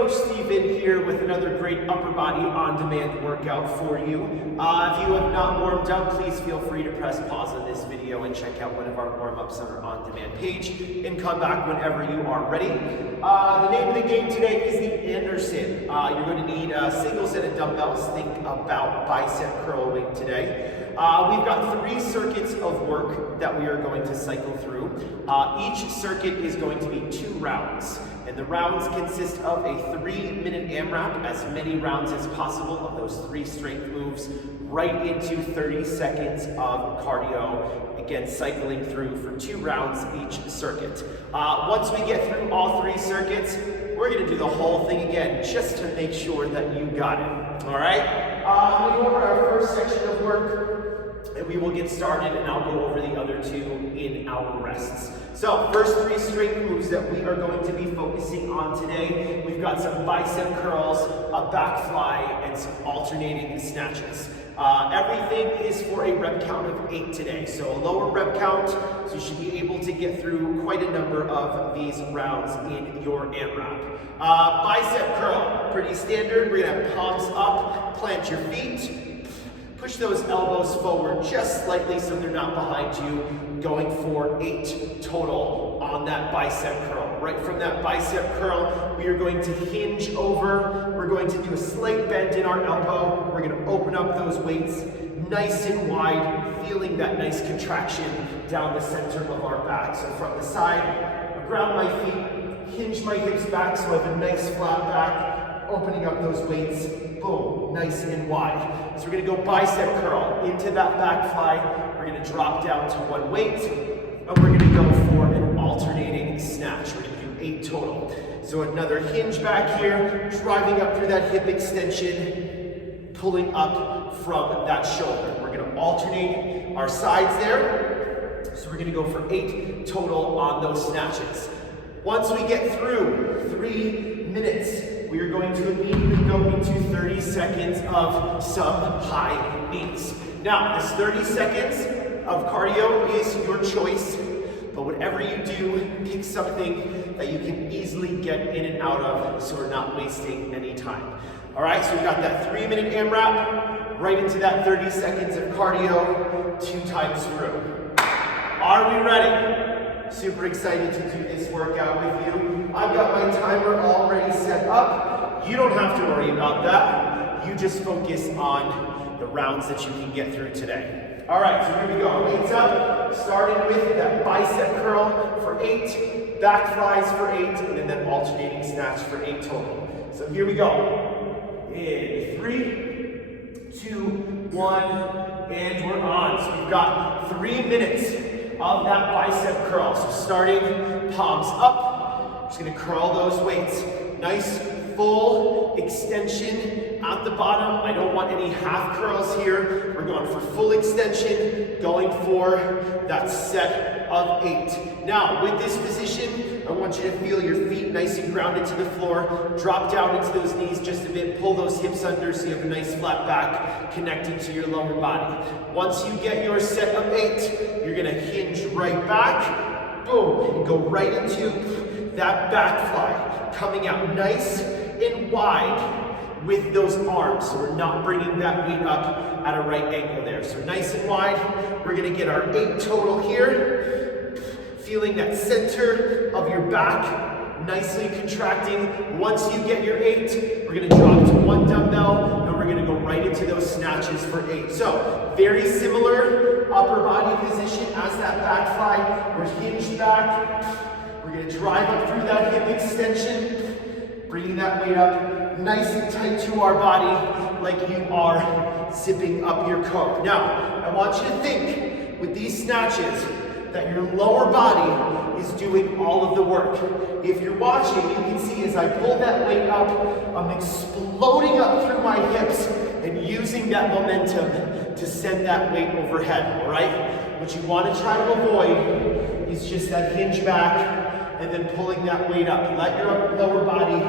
Coach Steven here with another great upper body on-demand workout for you. If you have not warmed up, please feel free to press pause on this video and check out one of our warm-ups on our on-demand page and come back whenever you are ready. The name of the game today is the Anderson. You're going to need a single set of dumbbells. Think about bicep curl weight today. We've got 3 circuits of work that we are going to cycle through. Each circuit is going to be 2 rounds. And the rounds consist of a 3-minute AMRAP, as many rounds as possible of those 3 strength moves, right into 30 seconds of cardio, again cycling through for 2 rounds each circuit. Once we get through all 3 circuits, we're going to do the whole thing again, just to make sure that you got it. All right? I'm going to go over our first section of work, and we will get started, and I'll go over the other 2 in our rests. So, first 3 strength moves that we are going to be focusing on today. We've got some bicep curls, a back fly, and some alternating snatches. Everything is for a rep count of 8 today, so a lower rep count, so you should be able to get through quite a number of these rounds in your AMRAP. Bicep curl, pretty standard. We're gonna have palms up, plant your feet, push those elbows forward just slightly so they're not behind you, going for 8 total on that bicep curl. Right from that bicep curl, we are going to hinge over. We're going to do a slight bend in our elbow. We're going to open up those weights nice and wide, feeling that nice contraction down the center of our back. So from the side, I ground my feet, hinge my hips back so I have a nice flat back, opening up those weights, boom, nice and wide. So we're gonna go bicep curl into that back fly. We're gonna drop down to 1 weight, and we're gonna go for an alternating snatch. We're gonna do 8 total. So another hinge back here, driving up through that hip extension, pulling up from that shoulder. We're gonna alternate our sides there. So we're gonna go for 8 total on those snatches. Once we get through 3 minutes, we are going to immediately go into 30 seconds of some high knees. Now, this 30 seconds of cardio is your choice, but whatever you do, pick something that you can easily get in and out of so we're not wasting any time. All right, so we've got that 3-minute AMRAP, right into that 30 seconds of cardio, 2 times through. Are we ready? Super excited to do this workout with you. I've got my timer already set up. You don't have to worry about that. You just focus on the rounds that you can get through today. All right, so here we go. Weights up, starting with that bicep curl for 8, back flies for 8, and then that alternating snatch for 8 total. So here we go. In 3, 2, 1, and we're on. So we've got 3 minutes of that bicep curl. So starting palms up, just gonna curl those weights. Nice full extension at the bottom. I don't want any half curls here. We're going for full extension, going for that set of 8. Now, with this position, I want you to feel your feet nice and grounded to the floor. Drop down into those knees just a bit. Pull those hips under so you have a nice flat back connected to your lower body. Once you get your set of 8, you're gonna hinge right back, boom, and go right into that back fly, coming out nice and wide with those arms. So we're not bringing that weight up at a right angle there. So nice and wide. We're gonna get our 8 total here. Feeling that center of your back nicely contracting. Once you get your 8, we're gonna drop to 1 dumbbell, and we're gonna go right into those snatches for 8. So very similar upper body position as that back fly. We're hinged back. We're gonna drive up through that hip extension, bringing that weight up nice and tight to our body like you are zipping up your coat. Now, I want you to think with these snatches that your lower body is doing all of the work. If you're watching, you can see as I pull that weight up, I'm exploding up through my hips and using that momentum to send that weight overhead, all right? What you want to try to avoid is just that hinge back and then pulling that weight up. Let your lower body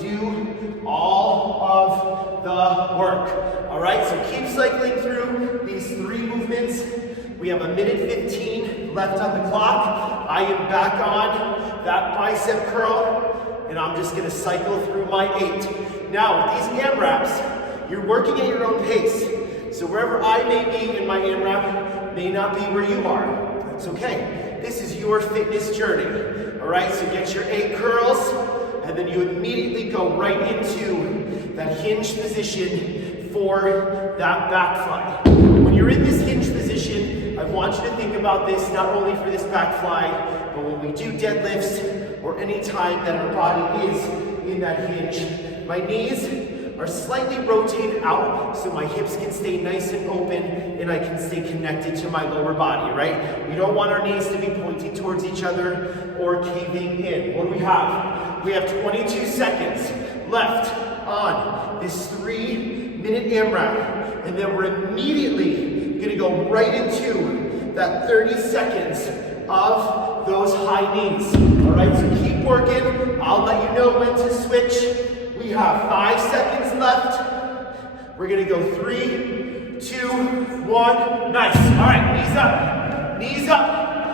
do all of the work. All right, so keep cycling through these 3 movements. We have 1:15 left on the clock. I am back on that bicep curl. and I'm just gonna cycle through my 8. Now, with these AMRAPs, you're working at your own pace. So wherever I may be in my AMRAP may not be where you are. That's okay. This is your fitness journey. All right, so get your 8 curls, and then you immediately go right into that hinge position for that back fly. When you're in this hinge position, I want you to think about this not only for this back fly, but when we do deadlifts or any time that our body is in that hinge. My knees are slightly rotated out so my hips can stay nice and open and I can stay connected to my lower body, right? We don't want our knees to be pointing towards each other or caving in. What do we have? We have 22 seconds left on this 3-minute AMRAP, and then we're immediately gonna go right into that 30 seconds of those high knees. All right, so keep working. I'll let you know when to switch. We have 5 seconds left. We're gonna go 3, 2, 1. Nice. All right, knees up, knees up.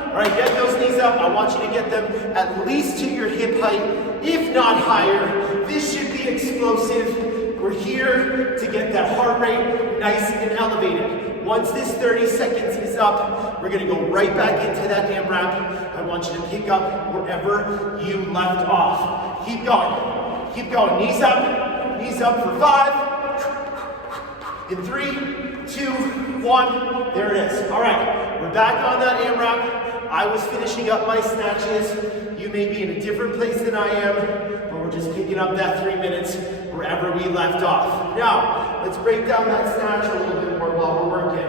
All right, get those knees up. I want you to get them at least to your hip height, if not higher. This should be explosive. We're here to get that heart rate nice and elevated. Once this 30 seconds is up, we're gonna go right back into that AMRAP. I want you to pick up wherever you left off. Keep going. Keep going, knees up for 5, in 3, 2, 1, there it is. All right, we're back on that AMRAP. I was finishing up my snatches. You may be in a different place than I am, but we're just picking up that 3 minutes wherever we left off. Now, let's break down that snatch a little bit more while we're working.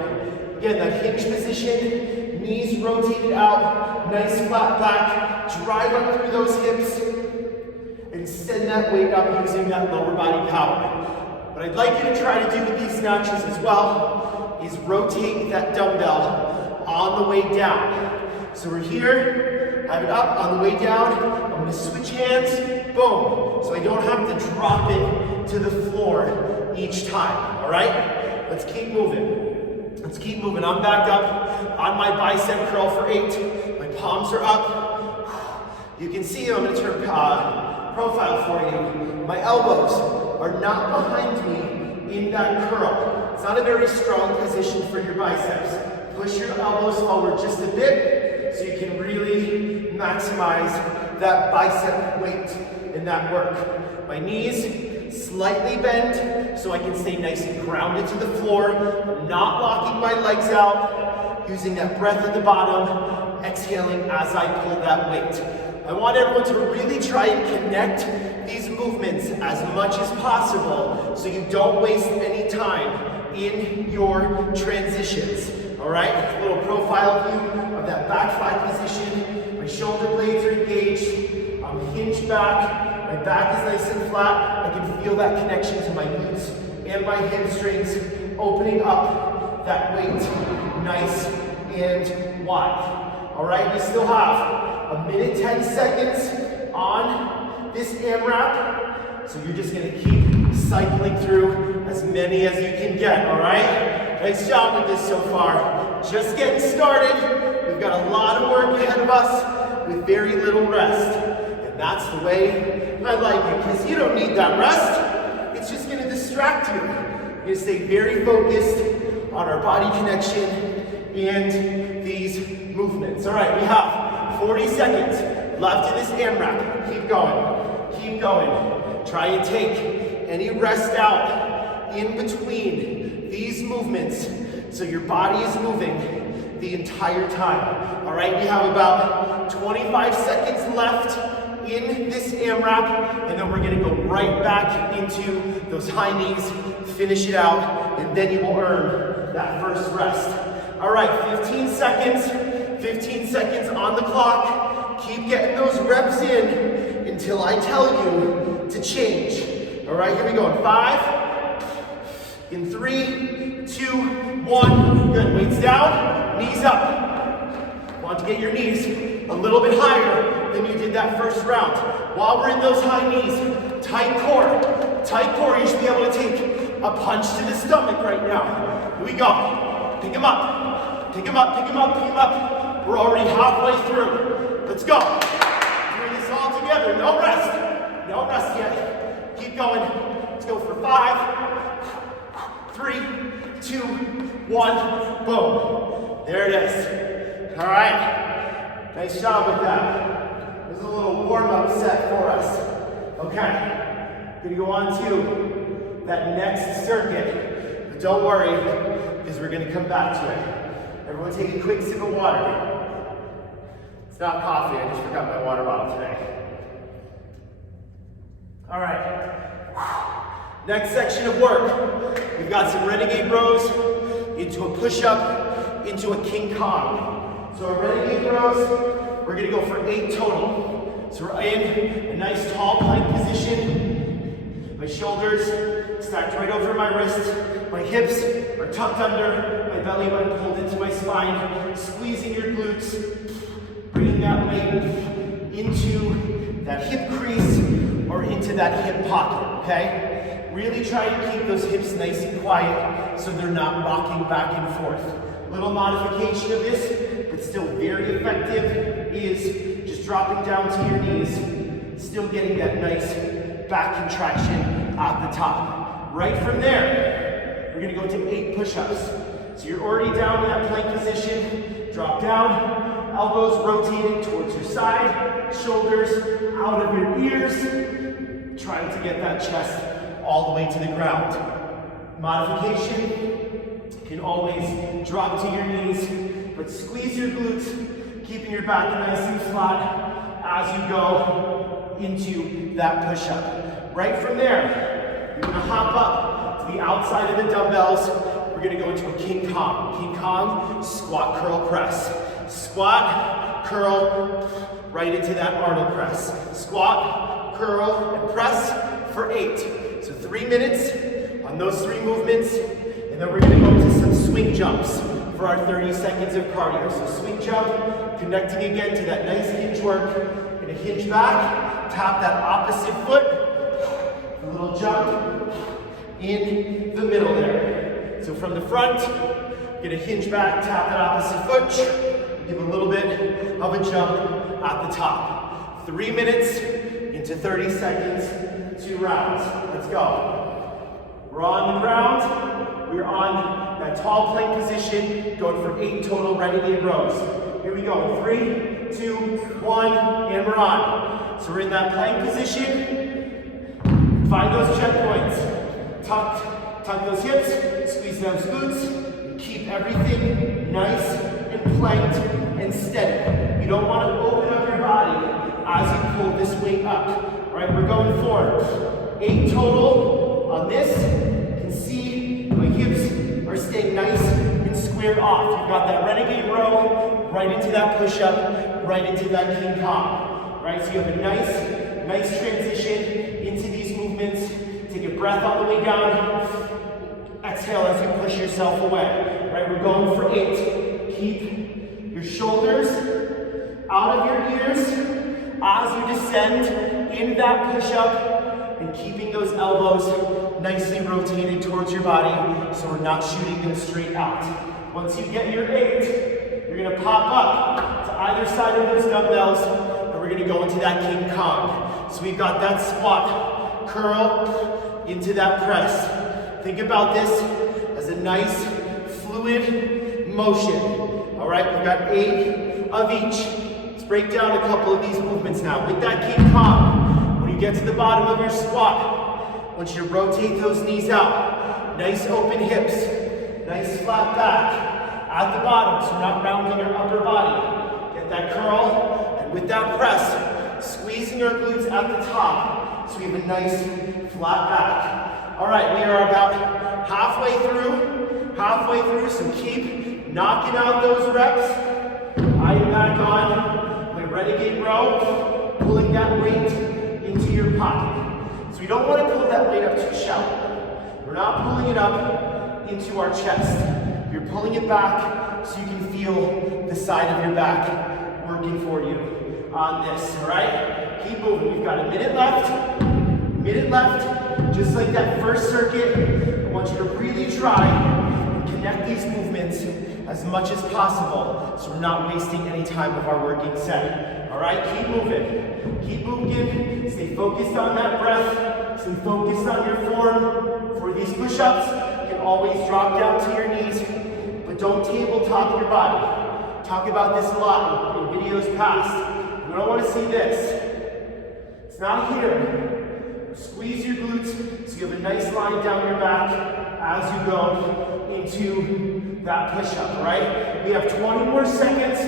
Again, that hinge position, knees rotated out, nice flat back, drive up through those hips, and send that weight up using that lower body power. What I'd like you to try to do with these snatches as well is rotate that dumbbell on the way down. So we're here, I have it up on the way down. I'm gonna switch hands, boom. So I don't have to drop it to the floor each time, all right? Let's keep moving. Let's keep moving. I'm back up on my bicep curl for 8. My palms are up. You can see I'm gonna turn profile for you. My elbows are not behind me in that curl. It's not a very strong position for your biceps. Push your elbows forward just a bit so you can really maximize that bicep weight in that work. My knees slightly bent so I can stay nice and grounded to the floor. I'm not locking my legs out, using that breath at the bottom, exhaling as I pull that weight. I want everyone to really try and connect these movements as much as possible so you don't waste any time in your transitions. All right, a little profile view of that back fly position. My shoulder blades are engaged. I'm hinged back. My back is nice and flat. I can feel that connection to my glutes and my hamstrings, opening up that weight nice and wide. All right, we still have 1 minute 10 seconds on this AMRAP. So you're just gonna keep cycling through as many as you can get, all right? Nice job with this so far. Just getting started. We've got a lot of work ahead of us with very little rest. And that's the way I like it, because you don't need that rest. It's just gonna distract you. You're gonna stay very focused on our body connection and these movements. All right, we have 40 seconds left in this AMRAP. Keep going, keep going. Try and take any rest out in between these movements so your body is moving the entire time. All right, we have about 25 seconds left in this AMRAP, and then we're gonna go right back into those high knees, finish it out, and then you will earn that first rest. All right, 15 seconds on the clock. Keep getting those reps in until I tell you to change. All right, here we go. 5, in 3, 2, 1. Good, weights down, knees up. Want to get your knees a little bit higher than you did that first round. While we're in those high knees, tight core. Tight core, you should be able to take a punch to the stomach right now. Here we go. Pick them up, pick them up, pick them up, pick them up. We're already halfway through. Let's go. Doing this all together, no rest. Don't rest yet. Keep going. Let's go for 5, 3, 2, 1. Boom. There it is. All right. Nice job with that. There's a little warm-up set for us. Okay. Gonna go on to that next circuit. But don't worry, because we're gonna come back to it. Everyone take a quick sip of water. It's not coffee, I just forgot my water bottle today. All right, next section of work. We've got some renegade rows into a push-up, into a King Kong. So our renegade rows, we're gonna go for 8 total. So we're in a nice tall plank position. My shoulders stacked right over my wrist. My hips are tucked under, my belly button pulled into my spine, squeezing your glutes. Bringing that weight into that hip crease or into that hip pocket, okay? Really try to keep those hips nice and quiet so they're not rocking back and forth. Little modification of this, but still very effective, is just dropping down to your knees, still getting that nice back contraction at the top. Right from there, we're gonna go to 8 push-ups. So you're already down in that plank position, drop down, elbows rotated towards your side, shoulders out of your ears, trying to get that chest all the way to the ground. Modification, you can always drop to your knees, but squeeze your glutes, keeping your back nice and flat as you go into that push-up. Right from there, you're gonna hop up to the outside of the dumbbells. We're gonna go into a King Kong. King Kong, squat, curl, press. Squat, curl, right into that Arnold press. Squat, curl, and press for 8. So 3 minutes on those 3 movements, and then we're gonna go into some swing jumps for our 30 seconds of cardio. So swing jump, connecting again to that nice hinge work. Gonna hinge back, tap that opposite foot, a little jump in the middle there. So from the front, gonna hinge back, tap that opposite foot, give a little bit of a jump at the top. 3 minutes into 30 seconds, 2 rounds. Let's go. We're on the ground. We're on that tall plank position, going for 8 total renegade rows. Here we go. 3, 2, 1, and we're on. So we're in that plank position. Find those checkpoints. Tuck those hips, squeeze those glutes, and keep everything nice and planked and steady. You don't want to open up your body as you pull this weight up. All right, we're going for 8 total on this. You can see my hips are staying nice and squared off. You've got that renegade row, right into that push-up, right into that King Kong. All right, so you have a nice transition into these movements. Take a breath on the way down. Exhale as you push yourself away. All right, we're going for 8. Keep your shoulders out of your ears as you descend in that push-up, and keeping those elbows nicely rotated towards your body so we're not shooting them straight out. Once you get your 8, you're gonna pop up to either side of those dumbbells, and we're gonna go into that King Kong. So we've got that squat, curl into that press. Think about this as a nice fluid motion. All right, we've got 8 of each. Let's break down a couple of these movements now. With that King Kong, when you get to the bottom of your squat, I want you to rotate those knees out. Nice open hips, nice flat back at the bottom, so you're not rounding your upper body. Get that curl, and with that press, squeezing our glutes at the top, so we have a nice flat back. All right, we are about halfway through, so keep knocking out those reps. I am back on my renegade row, pulling that weight into your pocket. So we don't want to pull that weight up too shallow. We're not pulling it up into our chest. You're pulling it back so you can feel the side of your back working for you on this, all right? Keep moving. We've got a minute left. Just like that first circuit, I want you to really try and connect these movements as much as possible so we're not wasting any time of our working set. All right, keep moving. Keep moving. Stay focused on that breath. Stay focused on your form. For these push-ups, you can always drop down to your knees, but don't tabletop your body. Talk about this a lot in videos past. We don't want to see this. It's not here. Squeeze your glutes so you have a nice line down your back as you go into that push-up, right? We have 20 more seconds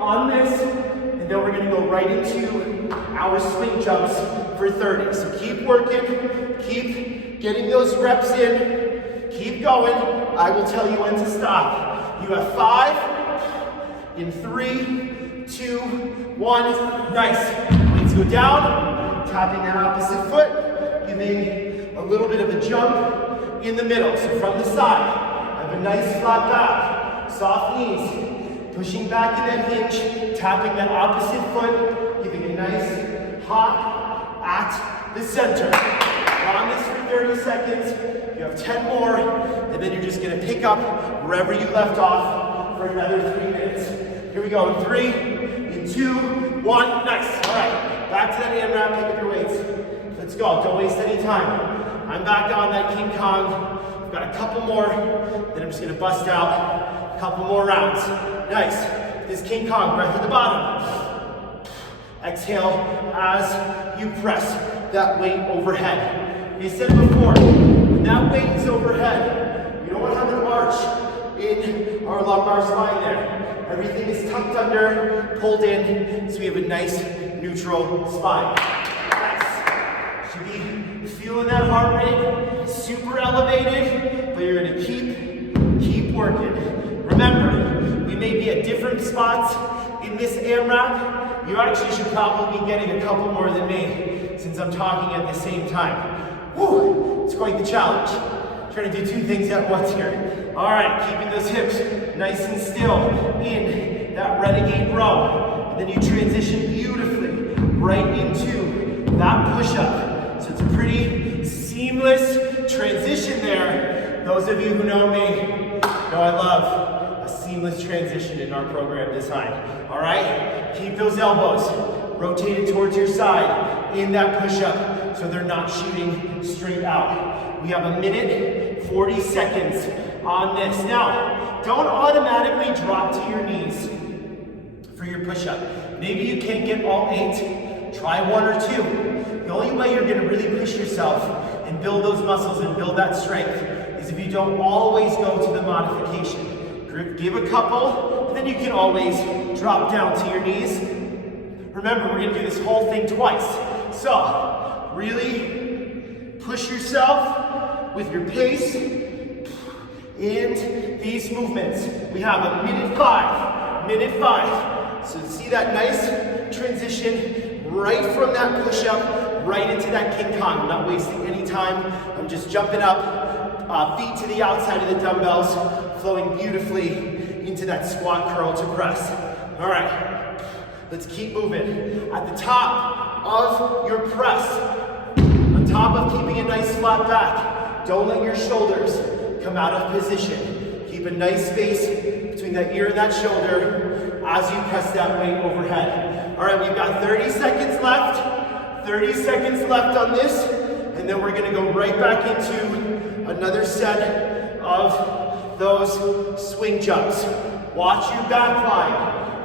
on this, and then we're going to go right into our swing jumps for 30. So keep working, keep getting those reps in, keep going. I will tell you when to stop. You have 5, in 3, 2, 1. Nice. Let's go down, tapping that opposite foot, giving a little bit of a jump in the middle. So from the side, have a nice flat back, soft knees, pushing back in that hinge, tapping that opposite foot, giving a nice hop at the center. We're on this for 30 seconds. You have 10 more, and then you're just gonna pick up wherever you left off for another 3 minutes. Here we go, in 3, in 2, 1, nice. All right, back to that AMRAP, pick up your weights. Let's go, don't waste any time. I'm back on that King Kong. I've got a couple more, then I'm just gonna bust out a couple more rounds. Nice, this King Kong, breath at the bottom. Exhale as you press that weight overhead. You said it before, when that weight is overhead, we don't want to have an arch in our lumbar spine there. Everything is tucked under, pulled in, so we have a nice neutral spine. Nice. Should be feeling that heart rate, super elevated, but you're gonna keep working. Remember, we may be at different spots in this AMRAP. You actually should probably be getting a couple more than me, since I'm talking at the same time. Whew, it's quite the challenge. Trying to do 2 things at once here. All right, keeping those hips nice and still in that renegade row. And then you transition beautifully right into that push-up. So it's a pretty seamless transition there. Those of you who know me know I love a seamless transition in our program design. All right, keep those elbows rotated towards your side in that push-up so they're not shooting straight out. We have 1 minute, 40 seconds on this. Now, don't automatically drop to your knees for your push-up. Maybe you can't get all 8, try 1 or 2. The only way you're gonna really push yourself and build those muscles and build that strength is if you don't always go to the modification. Give a couple, and then you can always drop down to your knees. Remember, we're gonna do this whole thing twice. So, really push yourself with your pace and these movements. We have 1 minute 5, minute 5. So see that nice transition right from that push-up, right into that King Kong. I'm not wasting any time. I'm just jumping up, feet to the outside of the dumbbells, flowing beautifully into that squat curl to press. All right, let's keep moving. At the top of your press, on top of keeping a nice flat back, don't let your shoulders come out of position. Keep a nice space between that ear and that shoulder as you press that weight overhead. All right, we've got 30 seconds left. 30 seconds left on this, and then we're gonna go right back into another set of those swing jumps. Watch your back line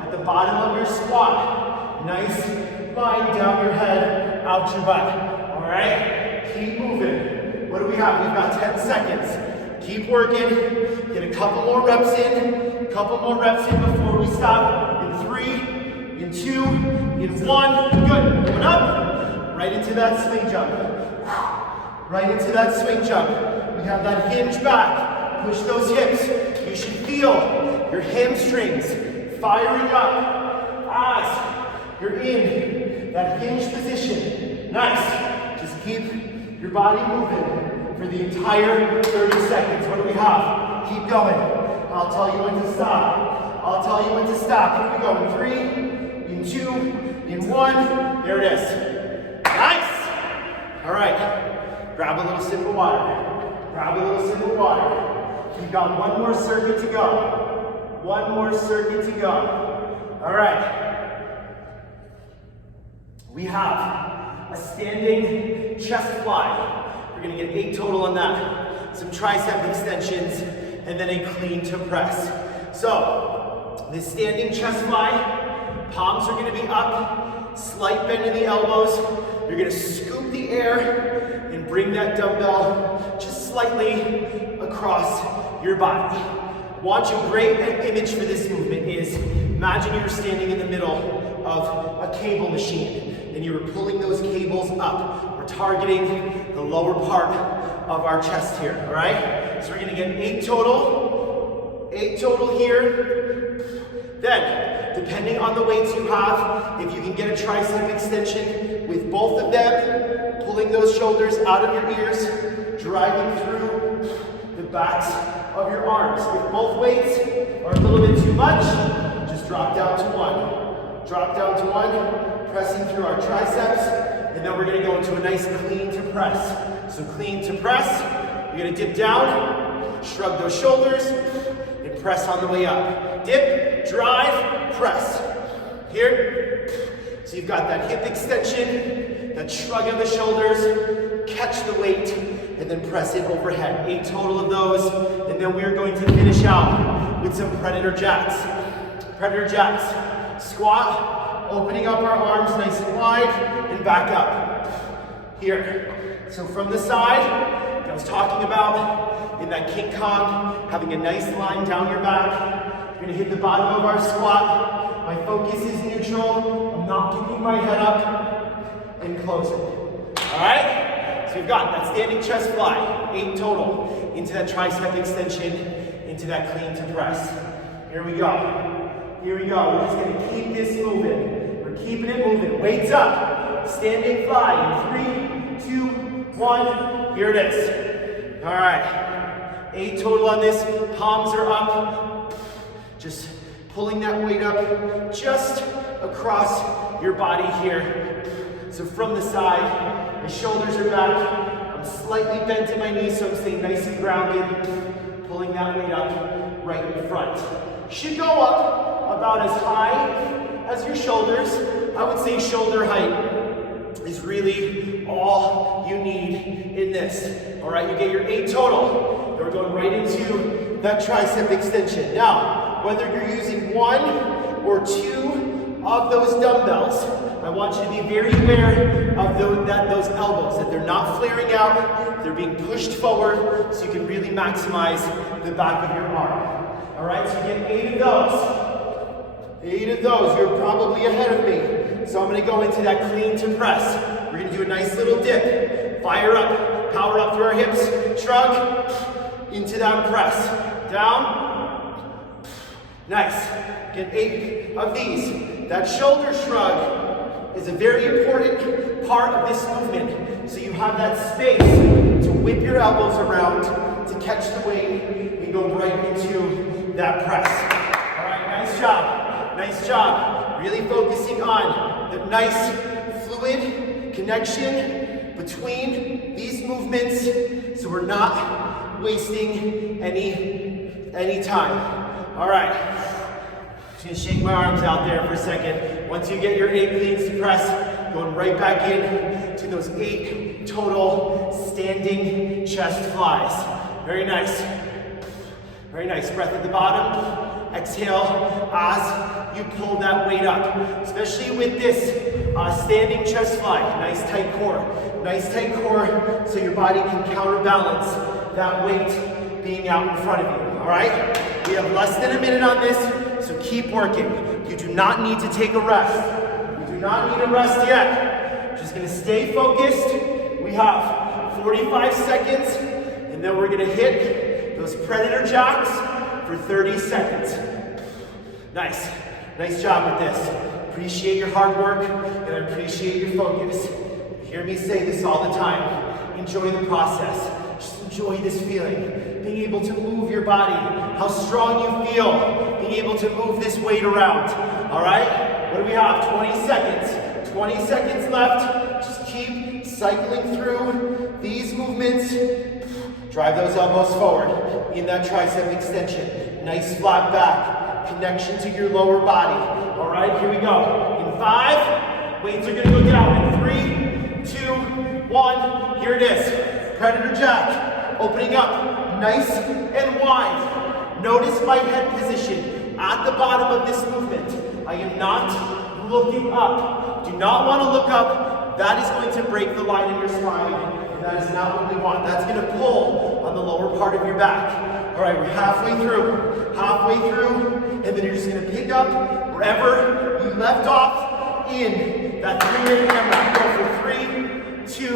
at the bottom of your squat. Nice line down your head, out your butt. All right, keep moving. What do we have? We've got 10 seconds. Keep working. Get a couple more reps in. Couple more reps in before we stop. In 3, in 2, in 1. Good. Coming up. Right into that swing jump. Right into that swing jump. We have that hinge back. Push those hips. You should feel your hamstrings firing up as you're in that hinge position. Nice. Just keep your body moving for the entire 30 seconds. What do we have? Keep going. I'll tell you when to stop. I'll tell you when to stop. Here we go. In 3, in 2, in 1. There it is. Nice. All right. Grab a little sip of water. Grab a little sip of water. We've got 1 more circuit to go. 1 more circuit to go. All right. We have a standing chest fly. We're gonna get 8 total on that. Some tricep extensions, and then a clean to press. So, this standing chest fly, palms are gonna be up, slight bend in the elbows. You're gonna scoop the air and bring that dumbbell just slightly across your body. Want you, great image for this movement is, imagine you're standing in the middle of a cable machine and you were pulling those cables up. We're targeting the lower part of our chest here, all right? So we're gonna get 8 total here. Then, depending on the weights you have, if you can get a tricep extension with both of them, pulling those shoulders out of your ears, driving through the backs of your arms. If both weights are a little bit too much, just drop down to 1. Drop down to 1, pressing through our triceps, and then we're gonna go into a nice clean to press. So clean to press, you're gonna dip down, shrug those shoulders, and press on the way up. Dip, drive, press. Here, so you've got that hip extension, that shrug of the shoulders, catch the weight, and then press it overhead. 8 total of those, and then we're going to finish out with some predator jacks. Predator jacks. Squat, opening up our arms nice and wide, and back up. Here. So from the side, like I was talking about, in that King Kong, having a nice line down your back. You're gonna hit the bottom of our squat. My focus is neutral. I'm not kicking my head up, and close it. All right? So we've got that standing chest fly, 8 total, into that tricep extension, into that clean to press. Here we go. Here we go. We're just gonna keep this moving. We're keeping it moving. Weights up. Standing fly in 3, 2, 1. Here it is. All right. 8 total on this. Palms are up. Just pulling that weight up just across your body here. So from the side, my shoulders are back. I'm slightly bent in my knees, so I'm staying nice and grounded. Pulling that weight up right in front. Should go up about as high as your shoulders. I would say shoulder height is really all you need in this. All right, you get your 8 total. Then we're going right into that tricep extension. Now, whether you're using 1 or 2 of those dumbbells, I want you to be very aware of those elbows, that they're not flaring out, they're being pushed forward, so you can really maximize the back of your arm. All right, so you get 8 of those. 8 of those, you're probably ahead of me. So I'm gonna go into that clean to press. We're gonna do a nice little dip. Fire up, power up through our hips, shrug, into that press. Down, nice. Get 8 of these. That shoulder shrug is a very important part of this movement. So you have that space to whip your elbows around, to catch the weight, and go right into that press. All right, nice job. Nice job. Really focusing on the nice fluid connection between these movements, so we're not wasting any time. All right. Just gonna shake my arms out there for a second. Once you get your 8 cleans to press, going right back in to those 8 total standing chest flies. Very nice. Very nice. Breath at the bottom. Exhale as you pull that weight up. Especially with this standing chest fly. Nice tight core. Nice tight core so your body can counterbalance that weight being out in front of you. All right? We have less than a minute on this, so keep working. You do not need to take a rest. You do not need a rest yet. Just gonna stay focused. We have 45 seconds, and then we're gonna hit those predator jacks for 30 seconds. Nice. Nice job with this. Appreciate your hard work, and I appreciate your focus. You hear me say this all the time. Enjoy the process. Just enjoy this feeling. Being able to move your body, how strong you feel, being able to move this weight around. All right? What do we have? 20 seconds. 20 seconds left. Just keep cycling through these movements. Drive those elbows forward in that tricep extension. Nice flat back. Connection to your lower body. All right, here we go. In 5, Weights are gonna go down in 3, 2, 1. Here it is. Predator jack. Opening up nice and wide. Notice my head position at the bottom of this movement. I am not looking up. Do not want to look up. That is going to break the line in your spine. And that is not what we want. That's going to pull on the lower part of your back. All right, we're halfway through. Halfway through. And then you're just going to pick up wherever you left off in that 3-minute AMRAP. Go for 3, 2,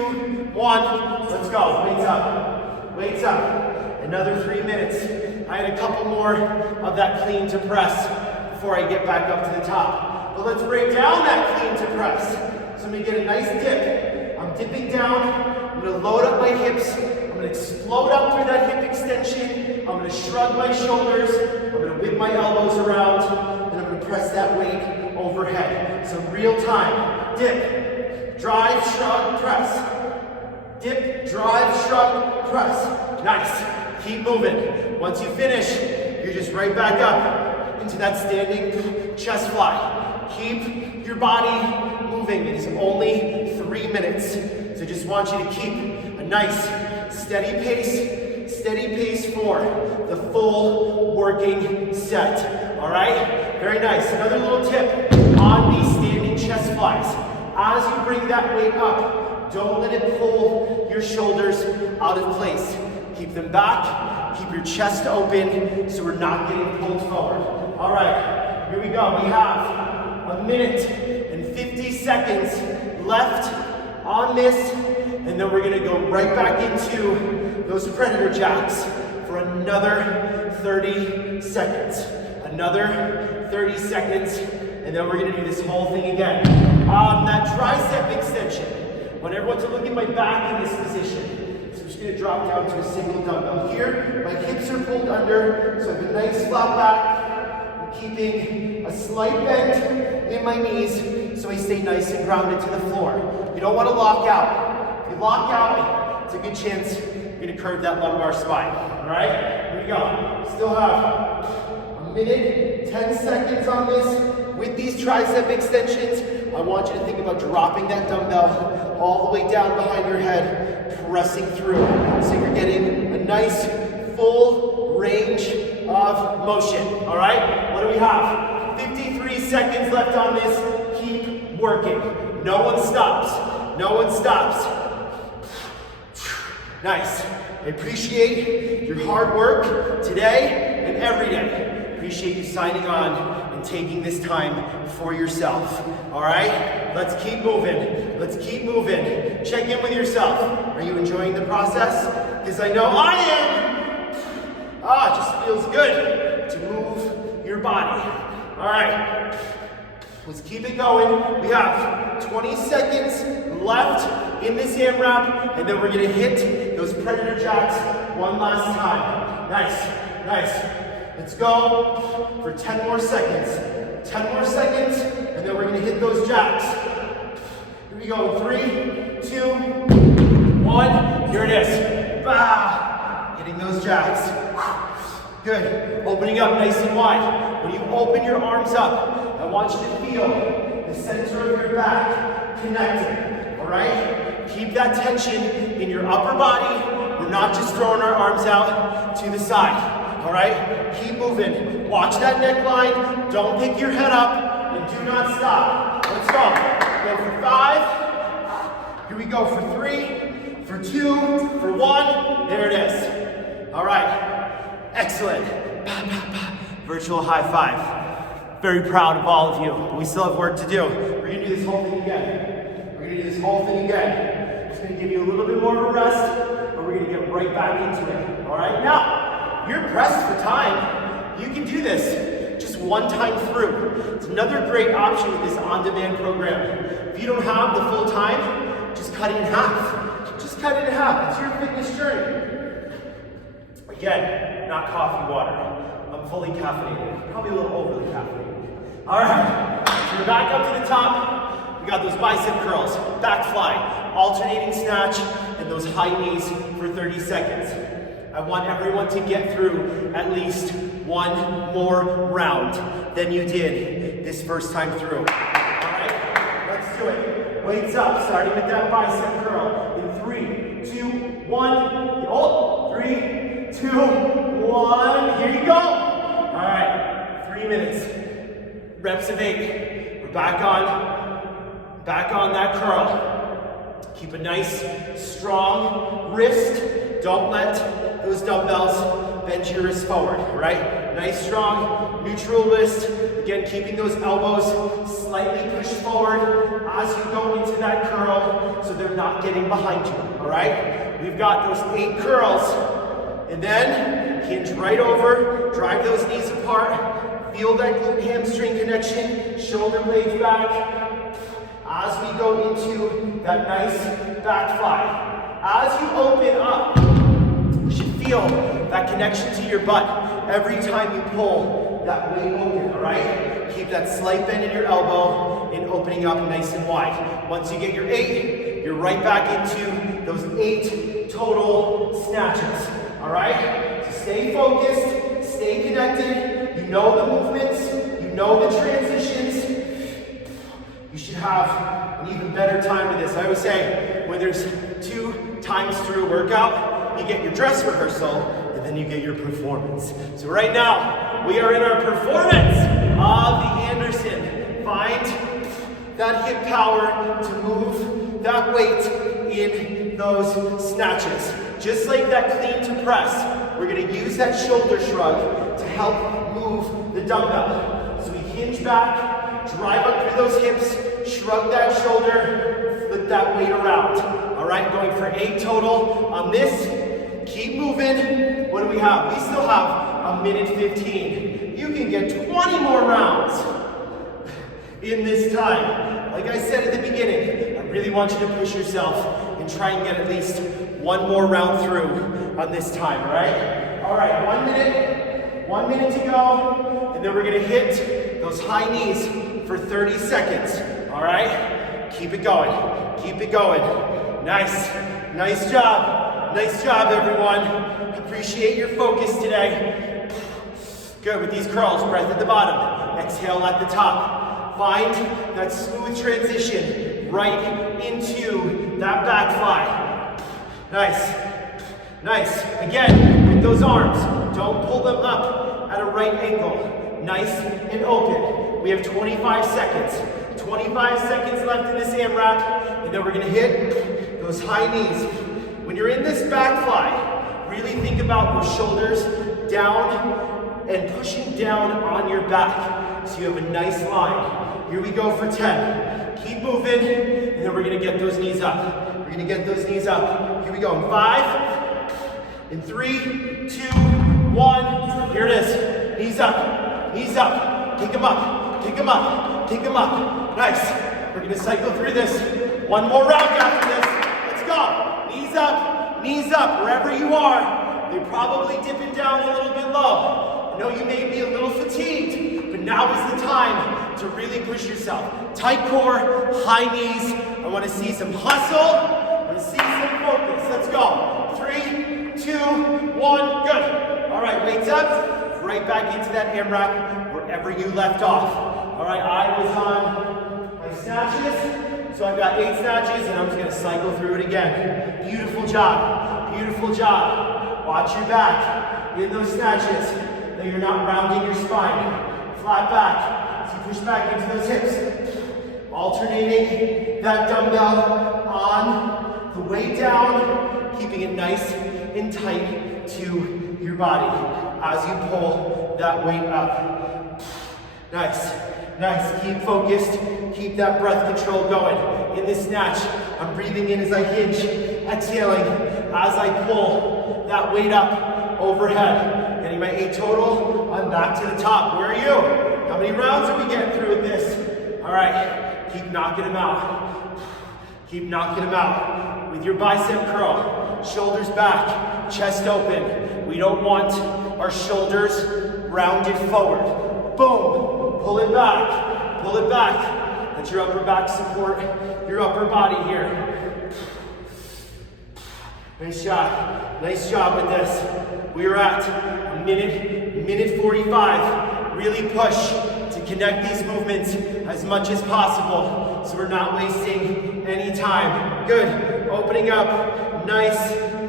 1. Let's go. Weights up. Weights up. Another 3 minutes. I had a couple more of that clean to press before I get back up to the top. But let's break down that clean to press. So I'm gonna get a nice dip. I'm dipping down. I'm gonna load up my hips. I'm gonna explode up through that hip extension. I'm gonna shrug my shoulders. I'm gonna whip my elbows around. And I'm gonna press that weight overhead. So real time. Dip, drive, shrug, press. Dip, drive, shrug, press. Nice. Keep moving. Once you finish, you're just right back up into that standing chest fly. Keep your body moving. It is only 3 minutes. So I just want you to keep a nice steady pace for the full working set. All right? Very nice. Another little tip on these standing chest flies. As you bring that weight up, don't let it pull your shoulders out of place. Keep them back, keep your chest open so we're not getting pulled forward. All right, here we go. We have 1 minute and 50 seconds left on this, and then we're gonna go right back into those predator jacks for another 30 seconds. Another 30 seconds, and then we're gonna do this whole thing again. That tricep extension. I want everyone to look at my back in this position. So I'm just gonna drop down to a single dumbbell. Here, my hips are pulled under, so I have a nice flat back. I'm keeping a slight bend in my knees so I stay nice and grounded to the floor. You don't wanna lock out. If you lock out, it's a good chance you're gonna curve that lumbar spine. All right, here we go. Still have 1 minute, 10 seconds on this. With these tricep extensions, I want you to think about dropping that dumbbell all the way down behind your head, pressing through. So you're getting a nice full range of motion. All right, what do we have? 53 seconds left on this. Keep working. No one stops. No one stops. Nice. I appreciate your hard work today and every day. Appreciate you signing on and taking this time for yourself. All right, let's keep moving. Let's keep moving. Check in with yourself. Are you enjoying the process? Because I know I am. It just feels good to move your body. All right, let's keep it going. We have 20 seconds left in this AMRAP, and then we're gonna hit those predator jacks one last time. Nice, nice. Let's go for 10 more seconds. 10 more seconds, and then we're gonna hit those jacks. Here we go, 3, 2, 1. Here it is. Bah! Hitting those jacks. Good. Opening up nice and wide. When you open your arms up, I want you to feel the center of your back connected. All right? Keep that tension in your upper body. We're not just throwing our arms out to the side. All right, keep moving. Watch that neckline. Don't pick your head up and do not stop. Let's go. Go for 5. Here we go for 3, for 2, for 1. There it is. All right, excellent. Virtual high five. Very proud of all of you, but we still have work to do. We're gonna do this whole thing again. We're gonna do this whole thing again. Just gonna give you a little bit more of a rest, but we're gonna get right back into it. All right, now. You're pressed for time, you can do this just one time through. It's another great option with this on-demand program. If you don't have the full time, just cut it in half. Just cut it in half. It's your fitness journey. Again, not coffee, water. I'm fully caffeinated. Probably a little overly caffeinated. All right, so we're back up to the top. We got those bicep curls, back fly, alternating snatch, and those high knees for 30 seconds. I want everyone to get through at least one more round than you did this first time through. All right, let's Let's do it. Weights up, starting with that bicep curl. In 3, 2, 1. Hold. 3, 2, 1. Here you go. All right, 3 minutes. Reps of 8. We're back on that curl. Keep a nice, strong wrist. Don't let those dumbbells bend your wrist forward, all right? Nice, strong, neutral wrist. Again, keeping those elbows slightly pushed forward as you go into that curl so they're not getting behind you, all right? We've got those 8 curls. And then hinge right over, drive those knees apart, feel that glute hamstring connection, shoulder blades back as we go into that nice back fly. As you open up, you should feel that connection to your butt every time you pull that weight open, all right? Keep that slight bend in your elbow and opening up nice and wide. Once you get your 8, you're right back into those 8 total snatches, all right? So stay focused, stay connected. You know the movements, you know the transitions. You should have an even better time with this. I always say, when there's 2 times through a workout, you get your dress rehearsal, and then you get your performance. So right now, we are in our performance of the Anderson. Find that hip power to move that weight in those snatches. Just like that clean to press, we're gonna use that shoulder shrug to help move the dumbbell. So we hinge back, drive up through those hips, shrug that shoulder, flip that weight around. All right, going for 8 total on this. Keep moving. What do we have? We still have a minute 15. You can get 20 more rounds in this time. Like I said at the beginning, I really want you to push yourself and try and get at least 1 more round through on this time, all right? All right, 1 minute to go, and then we're gonna hit those high knees for 30 seconds, all right? Keep it going, keep it going. Nice job, everyone. Appreciate your focus today. Good, with these curls, breath at the bottom, exhale at the top. Find that smooth transition right into that back fly. Nice. Again, with those arms, don't pull them up at a right angle. Nice and open. We have 25 seconds. 25 seconds left in this AMRAP, and then we're gonna hit those high knees. When you're in this back fly, really think about those shoulders down and pushing down on your back so you have a nice line. Here we go for 10. Keep moving, and then we're gonna get those knees up. Here we go in 5, in 3, 2, 1. Here it is. Knees up. Kick them up. Nice. We're gonna cycle through this. 1 more round after this. Let's go. Knees up, wherever you are. They're probably dipping down a little bit low. I know you may be a little fatigued, but now is the time to really push yourself. Tight core, high knees. I wanna see some hustle. I wanna see some focus. Let's go. 3, 2, 1, good. All right, weights up. Right back into that AMRAP wherever you left off. All right, I was on my snatches, so I've got 8 snatches, and I'm just gonna cycle through it again. Beautiful job. Watch your back in those snatches, that you're not rounding your spine. Flat back, so you push back into those hips. Alternating that dumbbell on the way down, keeping it nice and tight to your body as you pull that weight up. Nice. Keep focused. Keep that breath control going. In this snatch, I'm breathing in as I hinge, exhaling as I pull that weight up overhead. Getting my 8 total. I'm back to the top. Where are you? How many rounds are we getting through with this? All right. Keep knocking them out. With your bicep curl. Shoulders back. Chest open. We don't want our shoulders rounded forward. Boom. Pull it back. Let your upper back support your upper body here. Nice job with this. We are at a minute 45. Really push to connect these movements as much as possible. so we're not wasting any time. Good, opening up, nice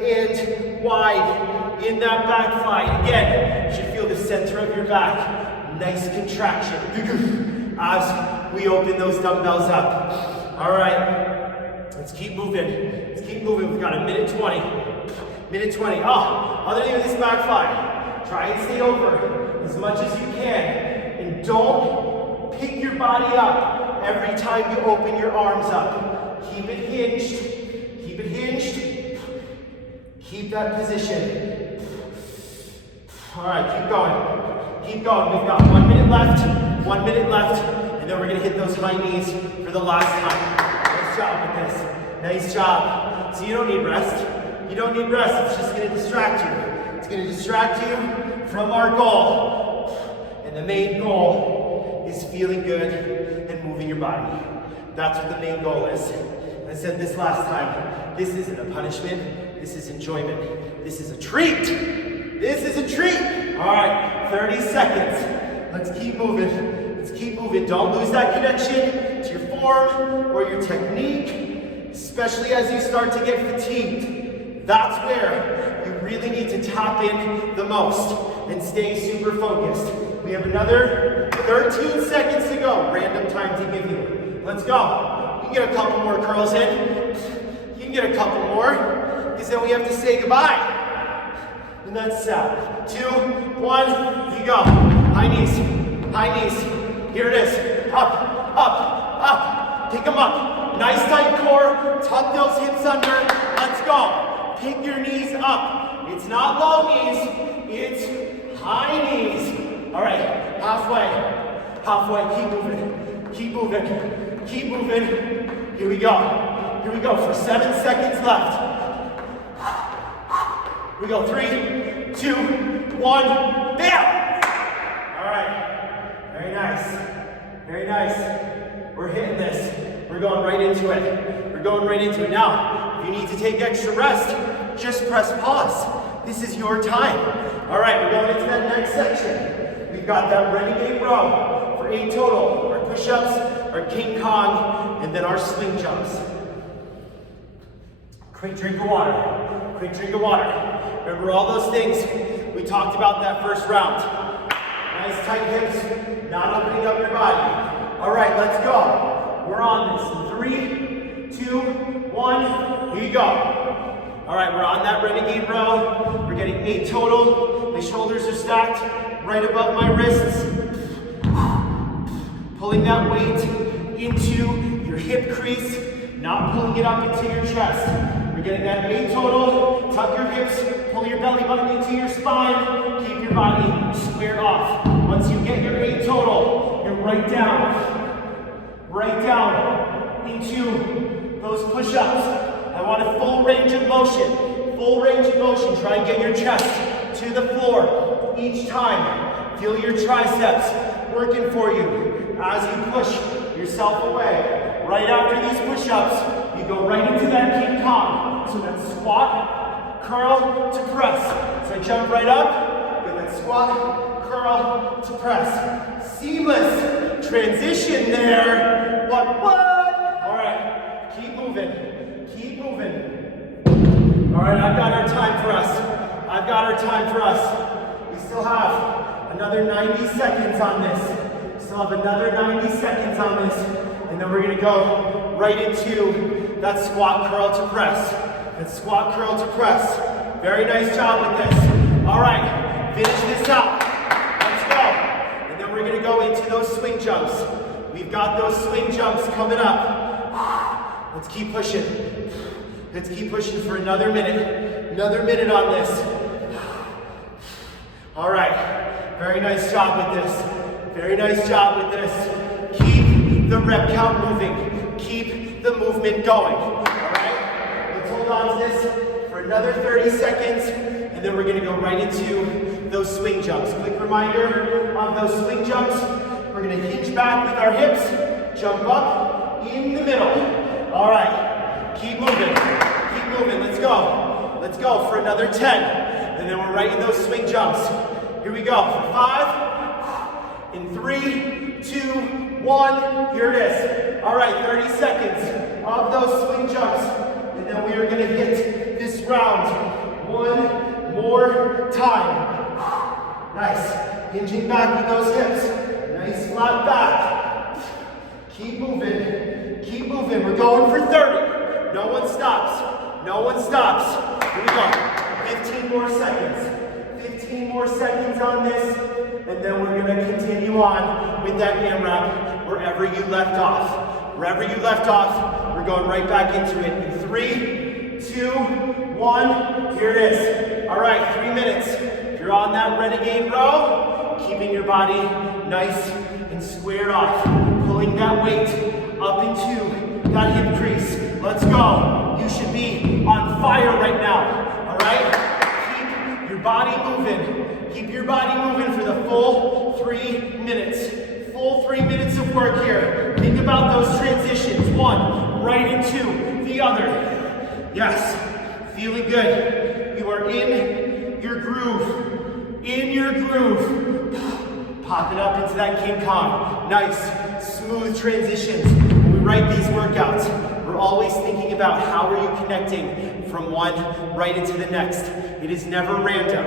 and wide in that back fly. Again, you should feel the center of your back, nice contraction as we open those dumbbells up. All right, let's keep moving. Let's keep moving. We've got a minute 20. Minute 20. Oh, other than this back fly, try and stay over as much as you can. And don't pick your body up every time you open your arms up. Keep it hinged. Keep it hinged. Keep that position. All right, keep going. Keep going. We've got 1 minute left. 1 minute left. And then we're going to hit those high knees for the last time. Nice job with this. Nice job. So you don't need rest. You don't need rest. It's just going to distract you. It's going to distract you from our goal. And the main goal is feeling good and moving your body. That's what the main goal is. I said this last time. This isn't a punishment. This is enjoyment. This is a treat. This is a treat. All right, 30 seconds. Let's keep moving. Let's keep moving. Don't lose that connection to your form or your technique, especially as you start to get fatigued. That's where you really need to tap in the most and stay super focused. We have another 13 seconds to go. Random time to give you. Let's go. You can get a couple more curls in. You can get a couple more, because then we have to say goodbye. And that's 2, 1, you go. High knees, high knees. Here it is. Up, up, up. Pick them up. Nice tight core. Tuck those hips under. Let's go. Pick your knees up. It's not low knees, it's high knees. All right, halfway, halfway. Keep moving, keep moving, keep moving. Here we go. Here we go for 7 seconds left. We go 3, 2, 1, bam! All right, very nice, very nice. We're hitting this. We're going right into it. We're going right into it. Now, if you need to take extra rest, just press pause. This is your time. All right, we're going into that next section. We've got that renegade row for 8 total. Our push-ups, our King Kong, and then our swing jumps. Quick drink of water. Quick drink of water. Remember all those things we talked about that first round. Nice tight hips, not opening up your body. All right, let's go. We're on this. 3, 2, 1, here you go. All right, we're on that renegade row. We're getting 8 total. My shoulders are stacked right above my wrists. Pulling that weight into your hip crease, not pulling it up into your chest. We're getting that 8 total. Tuck your hips, pull your belly button into your spine. Keep your body squared off. Once you get your 8 total, you're right down into those push-ups. I want a full range of motion. Full range of motion. Try and get your chest to the floor each time. Feel your triceps working for you as you push yourself away. Right after these push-ups, you go right into that King Kong. So that squat, curl to press. So I jump right up, get that squat, curl to press. Seamless transition there. What? All right, keep moving, keep moving. All right, I've got our time for us. I've got our time for us. We still have another 90 seconds on this. Still have another 90 seconds on this. And then we're gonna go right into that squat curl to press. That squat curl to press. Very nice job with this. All right, finish this out. Let's go. And then we're gonna go into those swing jumps. We've got those swing jumps coming up. Let's keep pushing. Let's keep pushing for another minute. Another minute on this. All right, very nice job with this. Very nice job with this. Keep the rep count moving. Keep the movement going. All right, let's hold on to this for another 30 seconds, and then we're gonna go right into those swing jumps. Quick reminder on those swing jumps, we're gonna hinge back with our hips, jump up in the middle. All right, keep moving, let's go. Let's go for another 10, and then we're right in those swing jumps. Here we go for 5, in 3, 2, 1. Here it is. All right, 30 seconds of those swing jumps. And then we are going to hit this round one more time. Nice. Hinging back with those hips. Nice flat back. Keep moving. Keep moving. We're going for 30. No one stops. No one stops. Here we go. 15 more seconds. 15 more seconds on this. And then we're going to continue on with that AMRAP wherever you left off. Wherever you left off, we're going right back into it. In 3, 2, 1. Here it is. All right, 3 minutes. If you're on that renegade row, keeping your body nice and squared off. Pulling that weight up into that hip crease. Let's go. You should be on fire right now. All right? Keep your body moving. Keep your body moving for the full 3 minutes. Full 3 minutes of work here. Think about those transitions. One, right into the other. Yes, feeling good. You are in your groove. In your groove. Pop it up into that King Kong. Nice, smooth transitions. When we write these workouts, we're always thinking about how are you connecting from one right into the next. It is never random.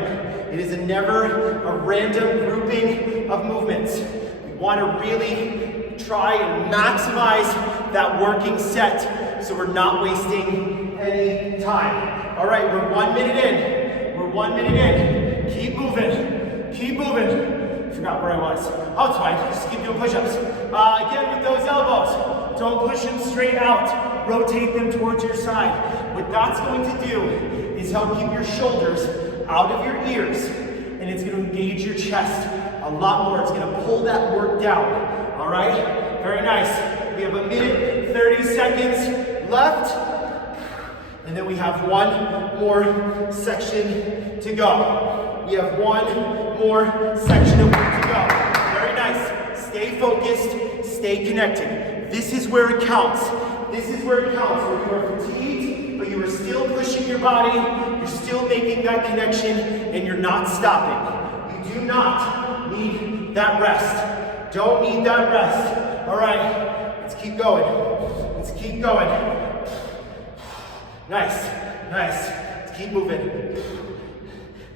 It is never a random grouping of movements. We want to really try and maximize that working set so we're not wasting any time. All right, we're 1 minute in. We're 1 minute in. Keep moving. Keep moving. Forgot where I was. Oh, it's fine. Just keep doing push-ups. Again, with those elbows, don't push them straight out. Rotate them towards your side. What that's going to do is help keep your shoulders out of your ears, and it's going to engage your chest a lot more. It's going to pull that work down. All right? Very nice. We have 1 minute, 30 seconds left, and then we have one more section to go. We have one more section of work to go. Very nice. Stay focused. Stay connected. This is where it counts. This is where it counts. Where you are fatigued, but you are still pushing your body. You're still making that connection, and you're not stopping. You do not need that rest. Don't need that rest. All right. Let's keep going. Let's keep going. Nice. Nice. Let's keep moving.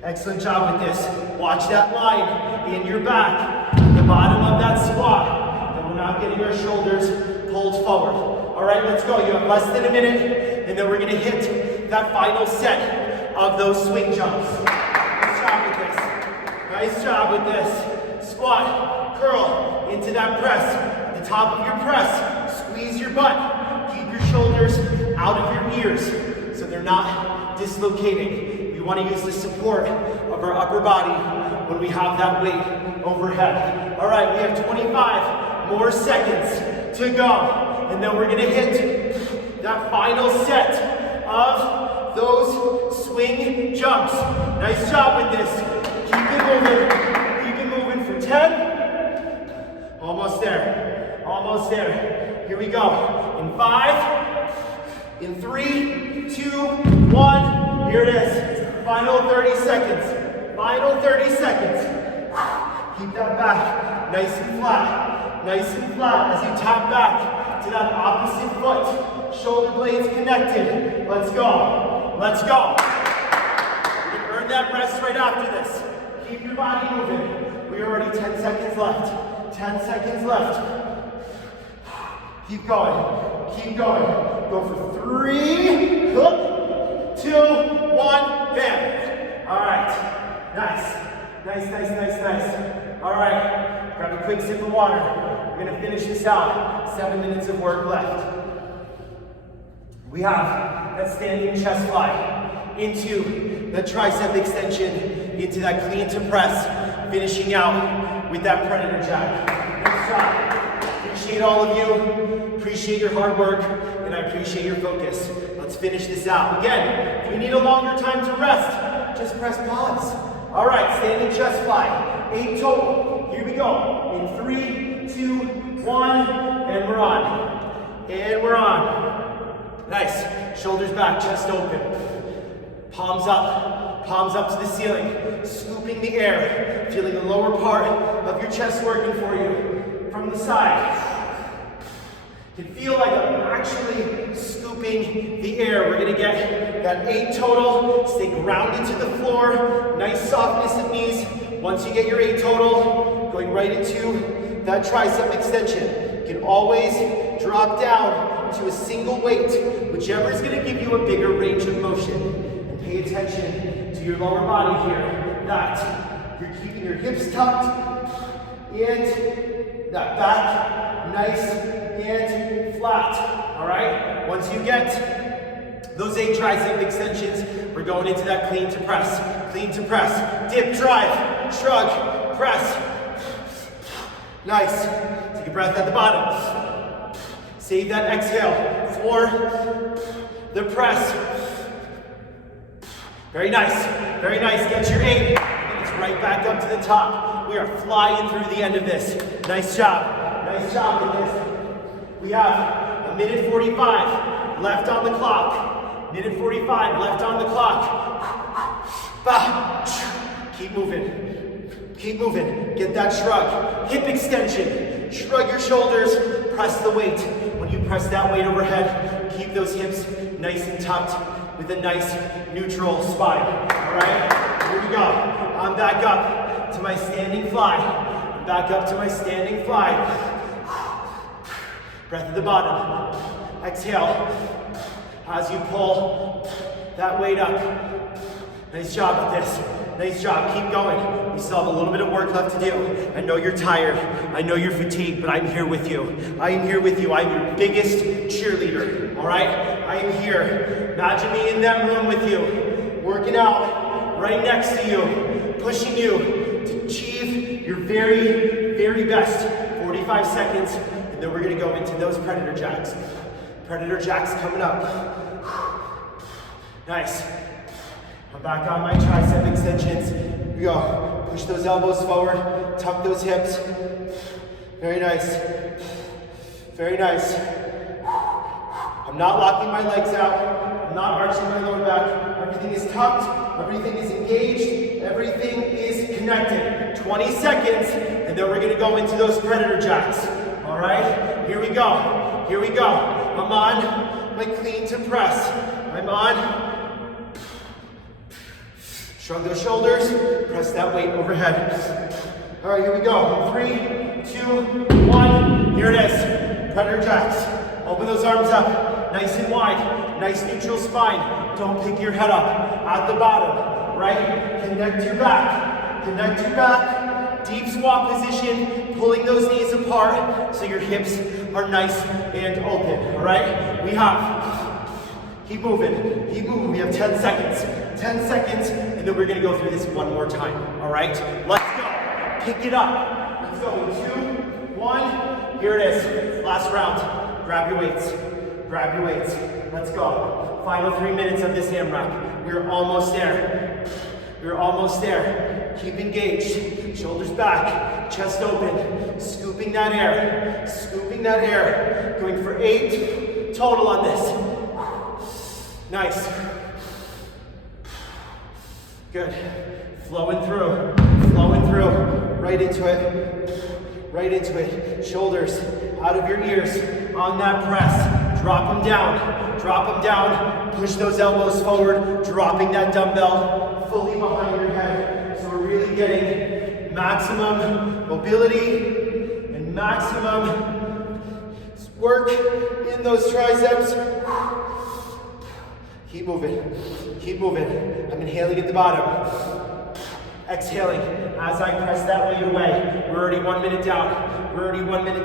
Excellent job with this. Watch that line in your back, the bottom of that squat. Then we're not getting our shoulders pulled forward. All right, let's go. You have less than a minute, and then we're gonna hit that final set of those swing jumps. Nice job with this. Nice job with this. Squat, curl into that press. At the top of your press, squeeze your butt. Keep your shoulders out of your ears so they're not dislocating. We want to use the support of our upper body when we have that weight overhead. All right, we have 25 more seconds to go. And then we're going to hit that final set of those swing jumps. Nice job with this. Keep it moving. Keep it moving for 10. Almost there. Almost there. Here we go. In 5, in 3, 2, 1. Here it is. Final 30 seconds. Final 30 seconds. Keep that back nice and flat. Nice and flat as you tap back to that opposite foot. Shoulder blades connected. Let's go. Let's go. You can earn that rest right after this. Keep your body moving. We are already 10 seconds left. 10 seconds left. Keep going. Keep going. Go for 3, 2, 1, bam. All right. Nice. Nice, nice, nice, nice. All right. Grab a quick sip of water. We're going to finish this out. 7 minutes of work left. We have that standing chest fly into the tricep extension, into that clean to press, finishing out with that predator jack. Nice job. Appreciate all of you. Appreciate your hard work, and I appreciate your focus. Let's finish this out. Again, if you need a longer time to rest, just press pause. All right, standing chest fly. 8 total. Here we go. In 3, 2, 1, and we're on. And we're on. Nice. Shoulders back, chest open. Palms up to the ceiling. Scooping the air. Feeling the lower part of your chest working for you. From the side. can feel like I'm actually scooping the air. We're gonna get that 8 total. Stay grounded to the floor. Nice softness of knees. Once you get your 8 total, going right into that tricep extension. You can always drop down to a single weight, whichever is gonna give you a bigger range of motion. And pay attention to your lower body here. That you're keeping your hips tucked and that back nice and flat. All right, once you get those 8 tricep extensions, we're going into that clean to press, dip, drive, shrug, press. Nice. Take a breath at the bottom. Save that exhale for the press. Very nice, very nice. Get your 8. It's right back up to the top. We are flying through the end of this. Nice job with this. We have a minute 45 left on the clock. Minute 45 left on the clock. Keep moving. Get that shrug. Hip extension. Shrug your shoulders. Press the weight. When you press that weight overhead, keep those hips nice and tucked with a nice neutral spine. All right, here we go. I'm back up to my standing fly. Breath at the bottom. Exhale as you pull that weight up. Nice job with this. Nice job. Keep going. We still have a little bit of work left to do. I know you're tired. I know you're fatigued, but I'm here with you. I'm your biggest cheerleader. All right? I am here. Imagine me in that room with you, working out right next to you, pushing you to achieve your very, very best. 45 seconds, and then we're going to go into those predator jacks. Predator jacks coming up. Nice. I'm back on my tricep extensions. Here we go. Push those elbows forward. Tuck those hips. Very nice. I'm not locking my legs out. I'm not arching my lower back. Everything is tucked. Everything is engaged. Everything is connected. 20 seconds, and then we're going to go into those predator jacks. All right? Here we go. I'm on my clean to press. I'm on. Shrug those shoulders, press that weight overhead. All right, here we go. 3, 2, 1. Here it is. Predator jacks. Open those arms up, nice and wide. Nice neutral spine. Don't pick your head up at the bottom, right? Connect your back. Deep squat position, pulling those knees apart so your hips are nice and open, all right? We have, keep moving. We have 10 seconds. 10 seconds, and then we're gonna go through this one more time, all right? Let's go. Pick it up. Let's go. 2, 1. Here it is. Last round. Grab your weights. Let's go. Final 3 minutes of this AMRAP. We're almost there. Keep engaged. Shoulders back. Chest open. Scooping that air. Going for 8 total on this. Nice. Good. Flowing through. Right into it. Shoulders out of your ears on that press. Drop them down. Push those elbows forward. Dropping that dumbbell fully behind your head. So we're really getting maximum mobility and maximum work in those triceps. Keep moving. I'm inhaling at the bottom. Exhaling as I press that weight away. We're already 1 minute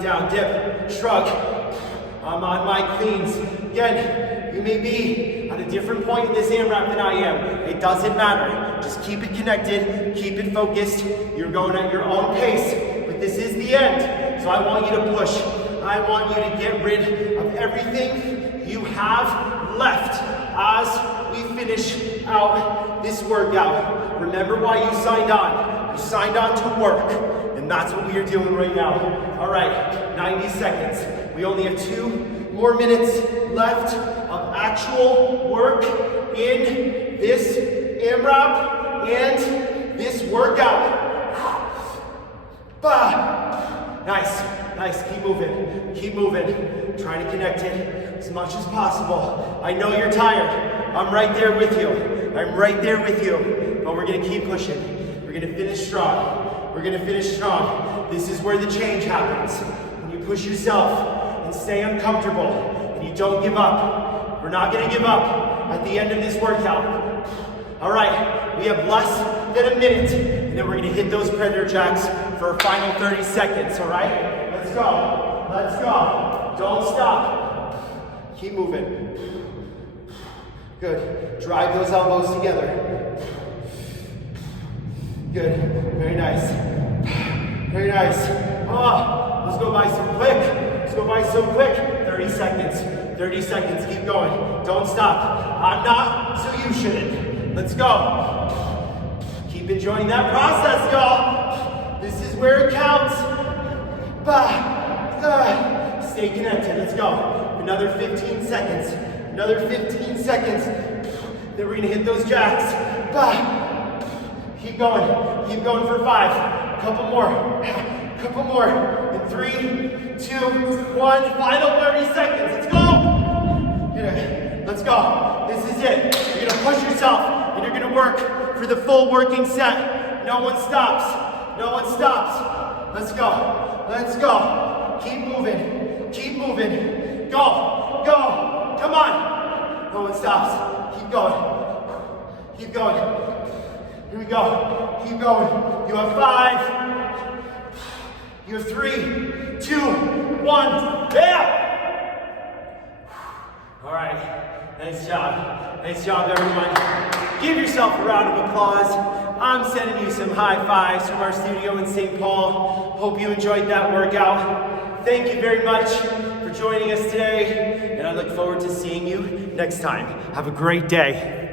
down. Dip, shrug. I'm on my cleans. Again, you may be at a different point in this AMRAP than I am. It doesn't matter. Just keep it connected, keep it focused. You're going at your own pace, but this is the end. So I want you to push. I want you to get rid of everything you have left as we finish out this workout. Remember why you signed on. You signed on to work, and that's what we are doing right now. All right, 90 seconds. We only have 2 more minutes left of actual work in this AMRAP and this workout. Nice. Nice, keep moving. Keep moving. Trying to connect it as much as possible. I know you're tired. I'm right there with you. I'm right there with you. But we're gonna keep pushing. We're gonna finish strong. We're gonna finish strong. This is where the change happens. When you push yourself and stay uncomfortable and you don't give up. We're not gonna give up at the end of this workout. All right, we have less than a minute, and then we're gonna hit those predator jacks for a final 30 seconds, all right? Let's go, let's go. Don't stop. Keep moving. Good, drive those elbows together. Good, very nice. Very nice. Oh, let's go by so quick. Let's go by so quick. 30 seconds, 30 seconds, keep going. Don't stop. I'm not, so you shouldn't. Let's go. Keep enjoying that process, y'all. This is where it counts. Stay connected. Let's go. Another 15 seconds. Another 15 seconds. Then we're gonna hit those jacks. Keep going. Keep going for 5. Couple more. Couple more. In 3, 2, 1. Final 30 seconds. Let's go. Let's go. This is it. You're gonna push yourself. And you're gonna work for the full working set. No one stops. No one stops. Let's go. Let's go. Keep moving. Keep moving. Go. Go. Come on. No one stops. Keep going. Keep going. Here we go. Keep going. You have 5. You have 3, 2, 1. Yeah. All right. Nice job. Nice job, everyone. Give yourself a round of applause. I'm sending you some high fives from our studio in St. Paul. Hope you enjoyed that workout. Thank you very much for joining us today, and I look forward to seeing you next time. Have a great day.